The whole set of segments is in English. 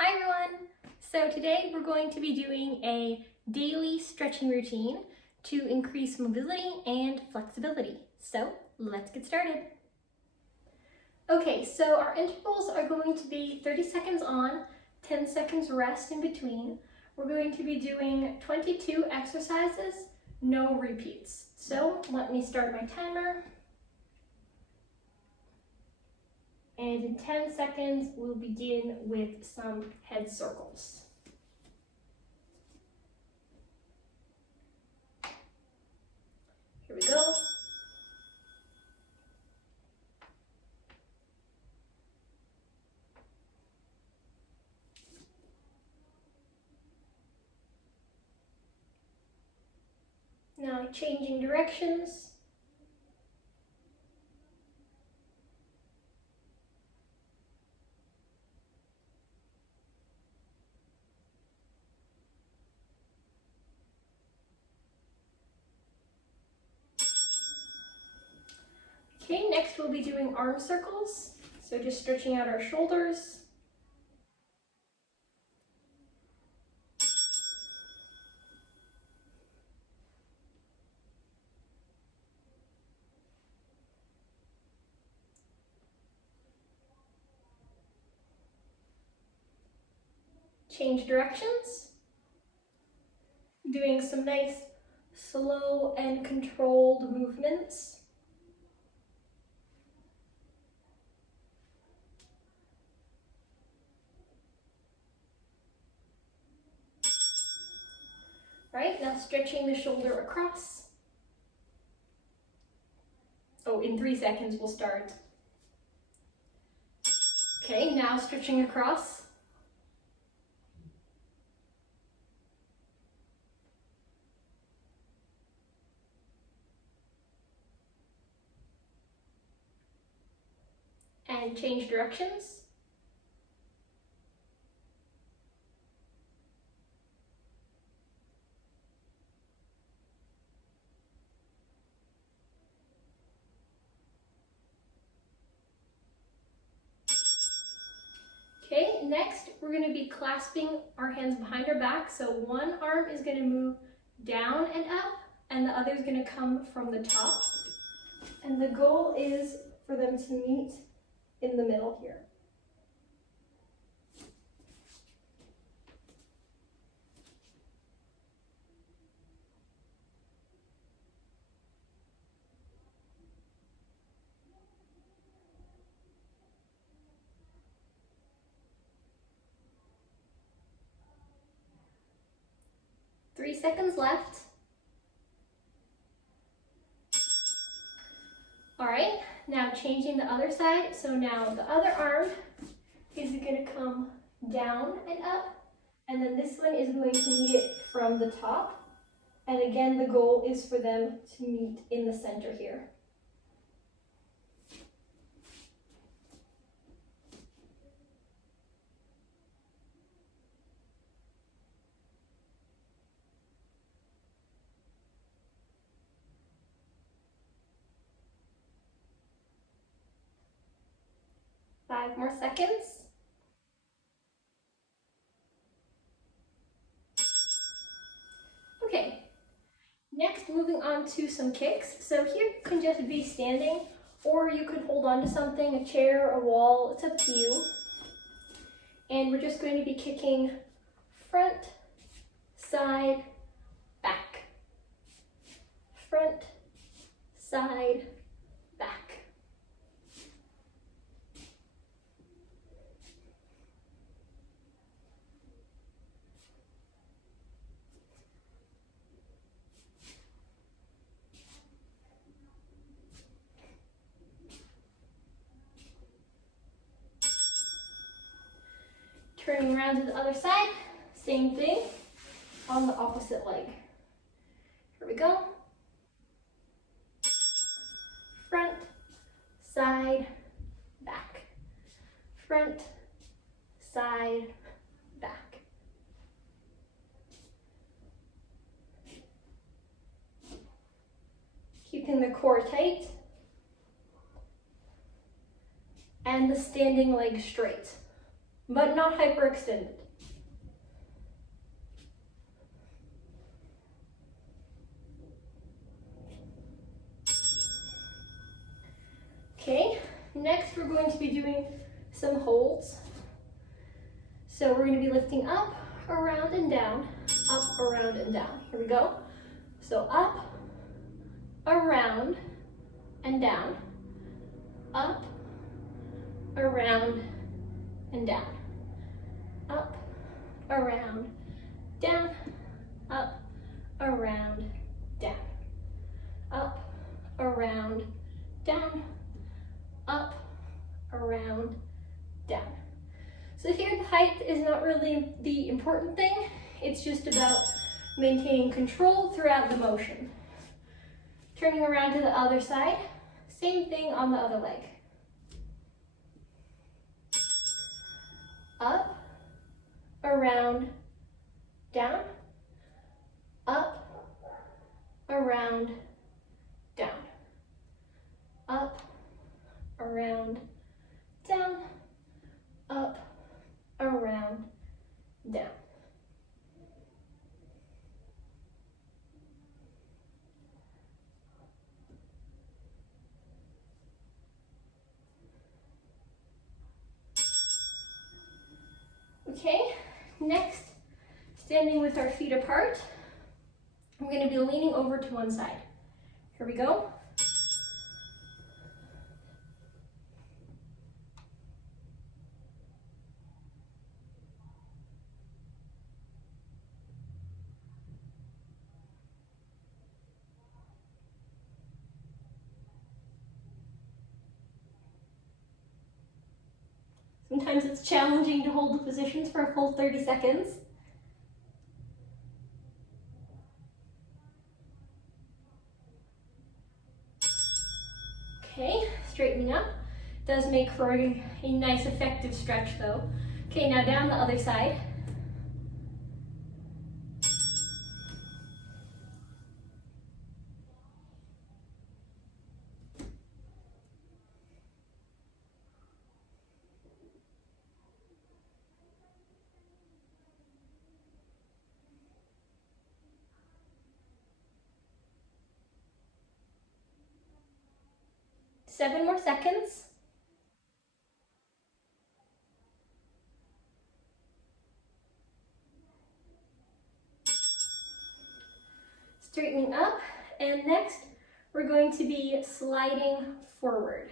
Hi everyone! So today we're going to be doing a daily stretching routine to increase mobility and flexibility. So let's get started. Okay, so our intervals are going to be 30 seconds on, 10 seconds rest in between. We're going to be doing 22 exercises, no repeats. So let me start my timer. And in 10 seconds, we'll begin with some head circles. Here we go. Now changing directions. Okay, next we'll be doing arm circles. So just stretching out our shoulders. Change directions. Doing some nice slow and controlled movements. All right, now stretching the shoulder across. Oh, in 3 seconds we'll start. Okay, now stretching across. And change directions. Okay, next we're going to be clasping our hands behind our back. So one arm is going to move down and up, and the other is going to come from the top. And the goal is for them to meet in the middle here. Three seconds left. All right, now changing the other side. So now the other arm is going to come down and up, and then this one is going to meet it from the top. And again, the goal is for them to meet in the center here. Five more seconds. Okay, next moving on to some kicks. So here you can just be standing, or you could hold on to something, a chair, a wall, it's up to you. And we're just going to be kicking front, side, back. Front, side, back. Turning around to the other side, same thing on the opposite leg. Here we go. Front, side, back. Front, side, back. Keeping the core tight and the standing leg straight. but not hyperextended. Okay, next we're going to be doing some holds. So we're going to be lifting up, around, and down, up, around, and down. Here we go. So up, around, and down, up, around, and down, up, around, down, up, around, down, up, around, down, up, around, down. So here the height is not really the important thing. It's just about maintaining control throughout the motion. Turning around to the other side, same thing on the other leg. Up, around, down, up, around, down, up, around, down, up, around, down. Okay, next, standing with our feet apart, we're going to be leaning over to one side. Here we go. Sometimes it's challenging to hold the positions for a full 30 seconds. Okay, straightening up. Does make for a nice effective stretch though. Okay, now down the other side. Seven more seconds. Straightening up, and next we're going to be sliding forward.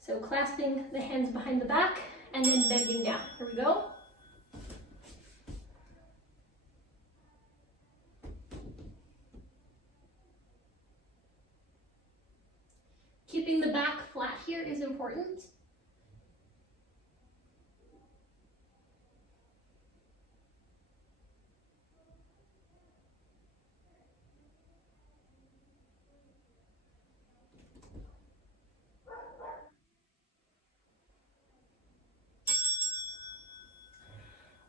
So clasping the hands behind the back and then bending down. Here we go. Keeping the back flat here is important.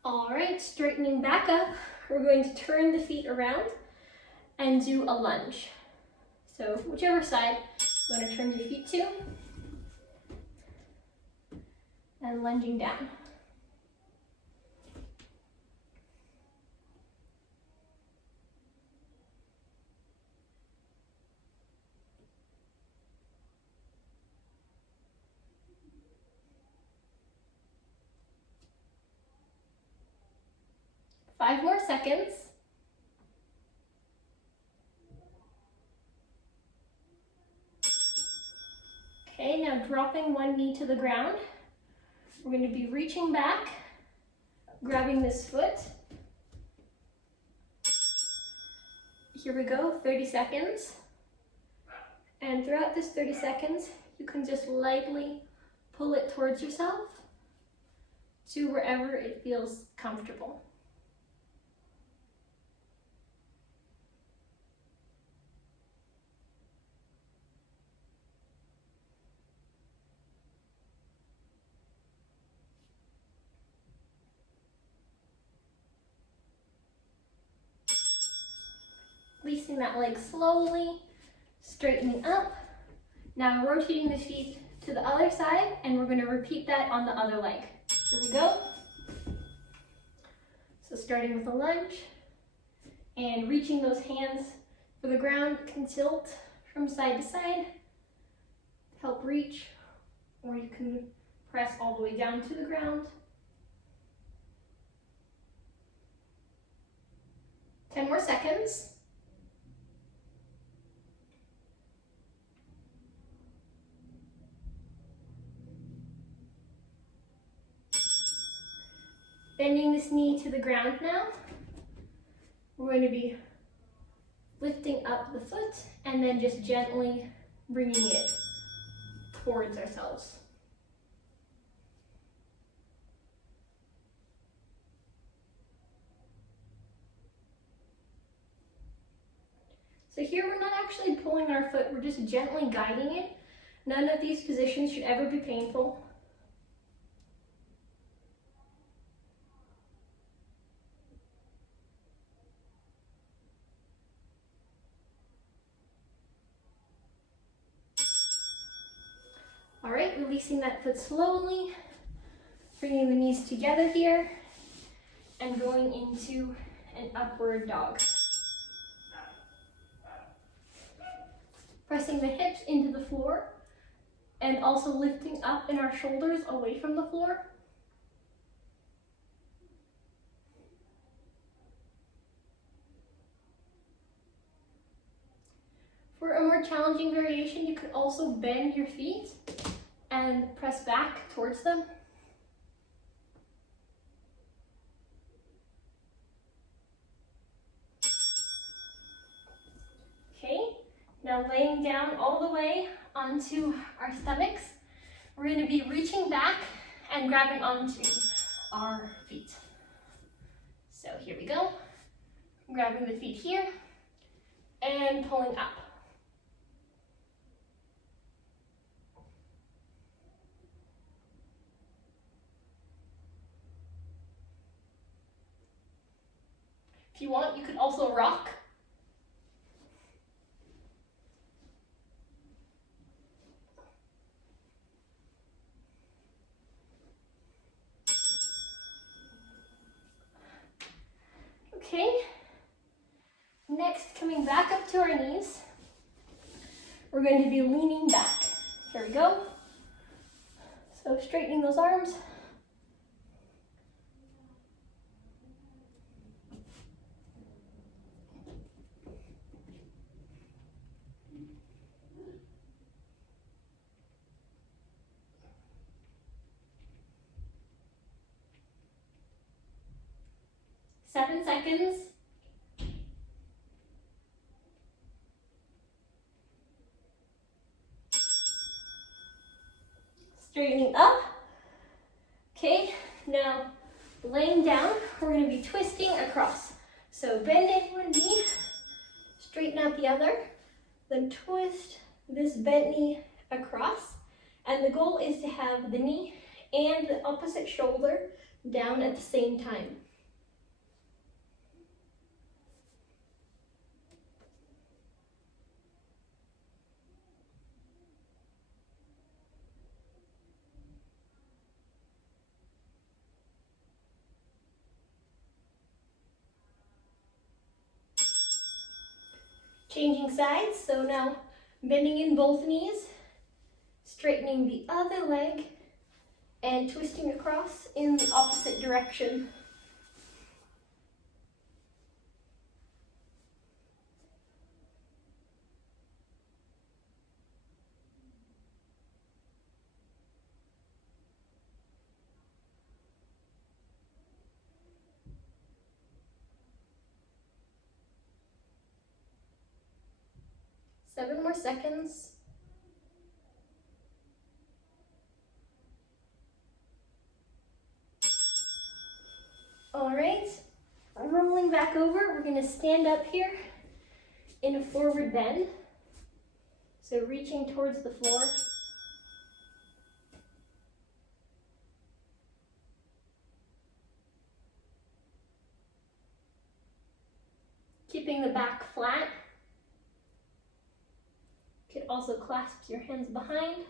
All right, straightening back up, we're going to turn the feet around and do a lunge. So whichever side you want to turn your feet to, and lunging down. Five more seconds. Okay, now dropping one knee to the ground. We're going to be reaching back, grabbing this foot. Here we go, 30 seconds. And throughout this 30 seconds, you can just lightly pull it towards yourself to wherever it feels comfortable. Releasing that leg slowly, straightening up. Now rotating the feet to the other side, and we're going to repeat that on the other leg. Here we go. starting with a lunge and reaching those hands for the ground, can tilt from side to side, help reach, or you can press all the way down to the ground. 10 more seconds. Bending this knee to the ground now. We're going to be lifting up the foot and then just gently bringing it towards ourselves. So here we're not actually pulling our foot, we're just gently guiding it. None of these positions should ever be painful. All right, releasing that foot slowly, bringing the knees together here, and going into an upward dog. Pressing the hips into the floor, and also lifting up in our shoulders away from the floor. For a more challenging variation, you could also bend your feet and press back towards them. Okay, now laying down all the way onto our stomachs, we're going to be reaching back and grabbing onto our feet. So here we go, grabbing the feet here and pulling up. If you want, you could also rock. Okay, next coming back up to our knees, we're going to be leaning back. Here we go. So straightening those arms. Seven seconds. Straightening up. Okay, now laying down, we're going to be twisting across. So bending one knee, straighten out the other, then twist this bent knee across. And the goal is to have the knee and the opposite shoulder down at the same time. Changing sides, so now bending in both knees, straightening the other leg, and twisting across in the opposite direction. Seven more seconds. All right, rolling back over, we're going to stand up here in a forward bend. So reaching towards the floor. Keeping the back flat. You could also clasp your hands behind.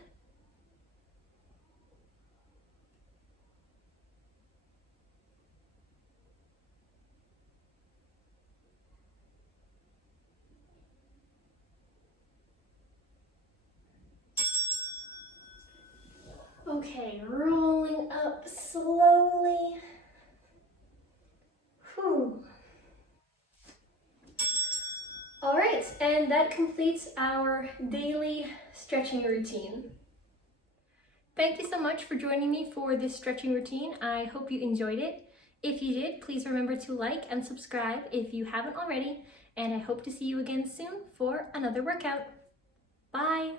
Okay, rolling up slowly. Whew. All right, and that completes our daily stretching routine. Thank you so much for joining me for this stretching routine. I hope you enjoyed it. If you did, please remember to like and subscribe if you haven't already, and I hope to see you again soon for another workout. Bye!